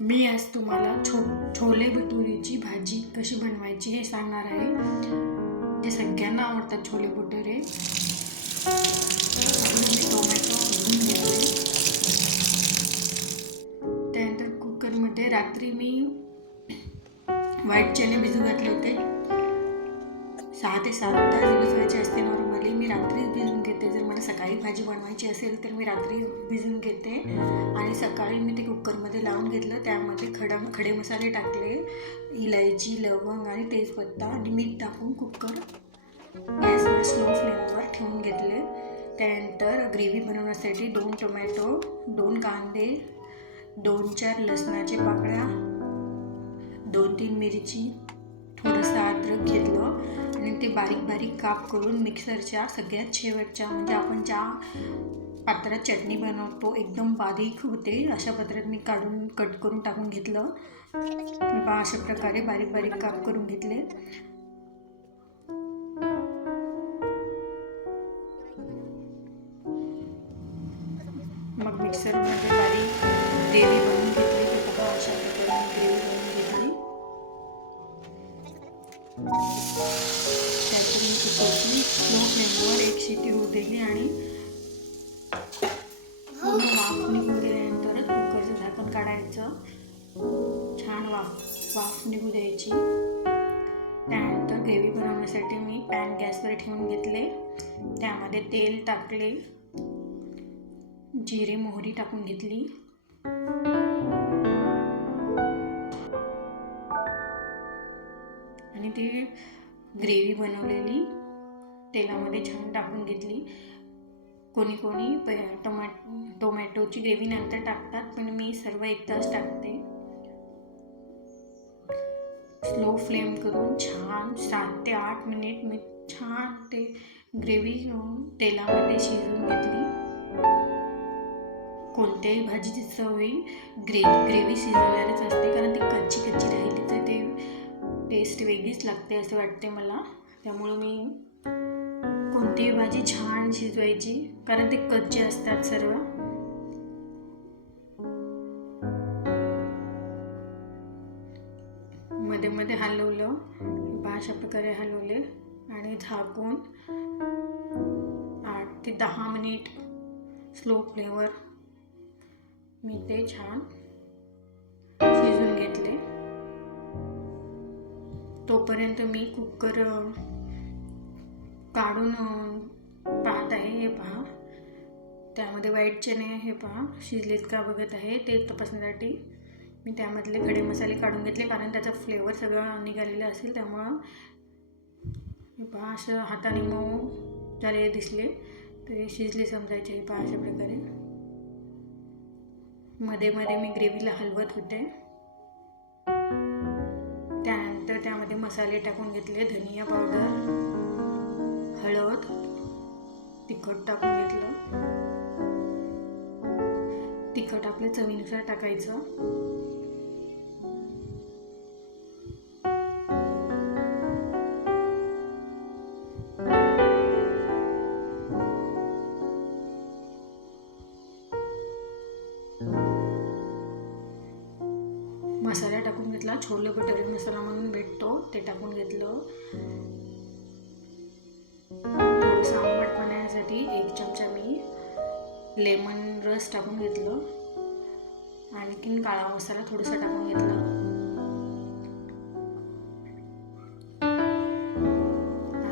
मी आज तुम्हाला छो छोले भटुरेची भाजी कशी बनवायची हे सांगणार आहे. जे सगळ्यांना आवडतात छोले भटुरे. मी टोमॅटो घेतले. त्यानंतर कुकरमध्ये रात्री मी व्हाईट चणे भिजू घातले होते. सहा ते सात तास भिजवायचे असते नॉर्मली मी रात्री भिजून घेते. जर मला सकाळी भाजी बनवायची असेल तर मी रात्री भिजून घेते. आणि सकाळी मी ते कुकरमध्ये लावून घेतलं. त्यामध्ये खडा खडे मसाले टाकले. इलायची लवंग आणि तेजपत्ता आणि मीठ टाकून कुकर गॅसवर स्लो फ्लेमवर ठेवून घेतले. त्यानंतर ग्रेव्ही बनवण्यासाठी दोन टोमॅटो दोन कांदे दोन चार लसणाचे पाकळ्या दोन तीन मिरची थोडंसं अद्रक घेतलं. बारीक बारीक काप करून मिक्सरच्या सगळ्यात शेवटच्या म्हणजे आपण ज्या पात्रात चटणी बनवतो एकदम बारीक होते अशा पात्रात मी काढून कट करून टाकून घेतलं. बा अशा प्रकारे बारीक बारीक काप करून घेतले. मग मिक्सरमध्ये स्लो फ्लेमवर एक शिटी होऊ दिली आणि पूर्ण वाफ निघू दिल्यानंतरच कुकरचं झाकण काढायचं. छान वाफ वाफ निघू द्यायची. त्यानंतर ग्रेव्ही बनवण्यासाठी मी पॅन गॅसवर ठेवून घेतले. त्यामध्ये तेल टाकले. जिरे मोहरी टाकून घेतली. आणि ती ग्रेव्ही बनवलेली. तेलामध्ये छान टाकून घेतली. कोणी कोणी प टोमॅ टोमॅटोची ग्रेव्ही नंतर टाकतात पण मी सर्व एकदाच टाकते. स्लो फ्लेम करून छान सात ते आठ मिनिट मी छान ते ग्रेव्ही तेलामध्ये शिजवून घेतली. कोणत्याही भाजीची सवय ग्रे ग्रेव्ही शिजवणारच असते कारण ती कच्ची कच्ची राहिली तर ते टेस्ट वेगळीच लागते असं वाटते मला. त्यामुळं मी कोथिंबीर भाजी छान शिजवायची कारण ते कच्चे असतात सर्व. मध्ये मध्ये हलवलं बा अशा प्रकारे हलवले आणि झाकून आठ ते दहा मिनिट स्लो फ्लेवर मी ते छान शिजून घेतले. तोपर्यंत मी कुकर काढून पाहत आहे हे पहा. त्यामध्ये वाईट चणे हे पहा. शिजलेत का बघत आहे ते तपासण्यासाठी. मी त्यामधले खडे मसाले काढून घेतले कारण त्याचा फ्लेवर सगळा निघालेला असेल त्यामुळं. हे पहा असं हाताने मऊ झालेले दिसले. ते शिजले समजायचे हे पहा अशा प्रकारे. मध्ये मध्ये मी ग्रेव्हीला हलवत होते. त्यानंतर त्यामध्ये मसाले टाकून घेतले धनिया पावडर. हळद तिखट टाकून घेतलं. तिखट आपल्या चवीनुसार टाकायचं. मसाला टाकून घेतला. छोले भटुरे मसाला म्हणून भेटतो ते टाकून घेतलं. टाकून घेतलं. आणखीन काळा मसाला थोडासा टाकून घेतला.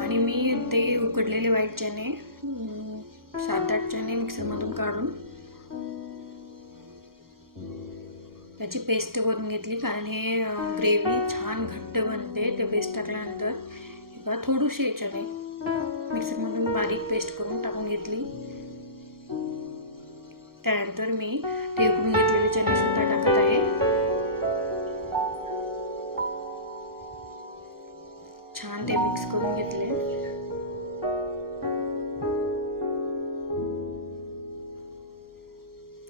आणि मी ते उकडलेले व्हाईट चणे सात आठ चणे मिक्सरमधून काढून त्याची पेस्ट करून घेतली. कारण हे ग्रेव्ही छान घट्ट बनते. ते पेस्ट टाकल्यानंतर बघा थोडीशी याच्याने मिक्सरमधून बारीक पेस्ट करून टाकून घेतली. त्यानंतर मी ते उकडून घेतलेले चणे सुद्धा टाकत आहे. छान ते मिक्स करून घेतले.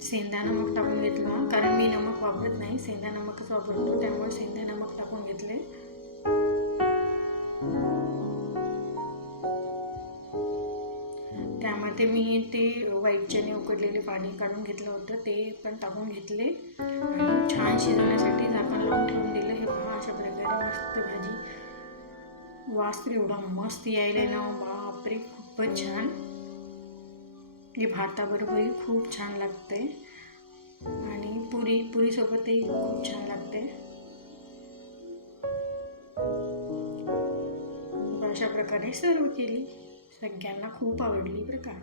सेंदा नमक टाकून घेतला कारण मी नमक वापरत नाही. सेंदा नमकच वापरतो त्यामुळे सेंदा नमक टाकून घेतले. त्यामध्ये मी ते वाईटच्याने उकडलेले पाणी काढून घेतलं होतं ते पण टाकून घेतले. आणि छान शिजवण्यासाठी झाकण लावून ठेवून दिलं. हे पहा अशा प्रकारे मस्त भाजी. वास तर एवढा मस्त यायला आहे ना. बापरे खूपच छान. हे भाताबरोबरही खूप छान लागते आणि पुरी पुरीसोबतही खूप छान लागते अशा प्रकारे सर्व केली. सगळ्यांना खूप आवडली बरं का.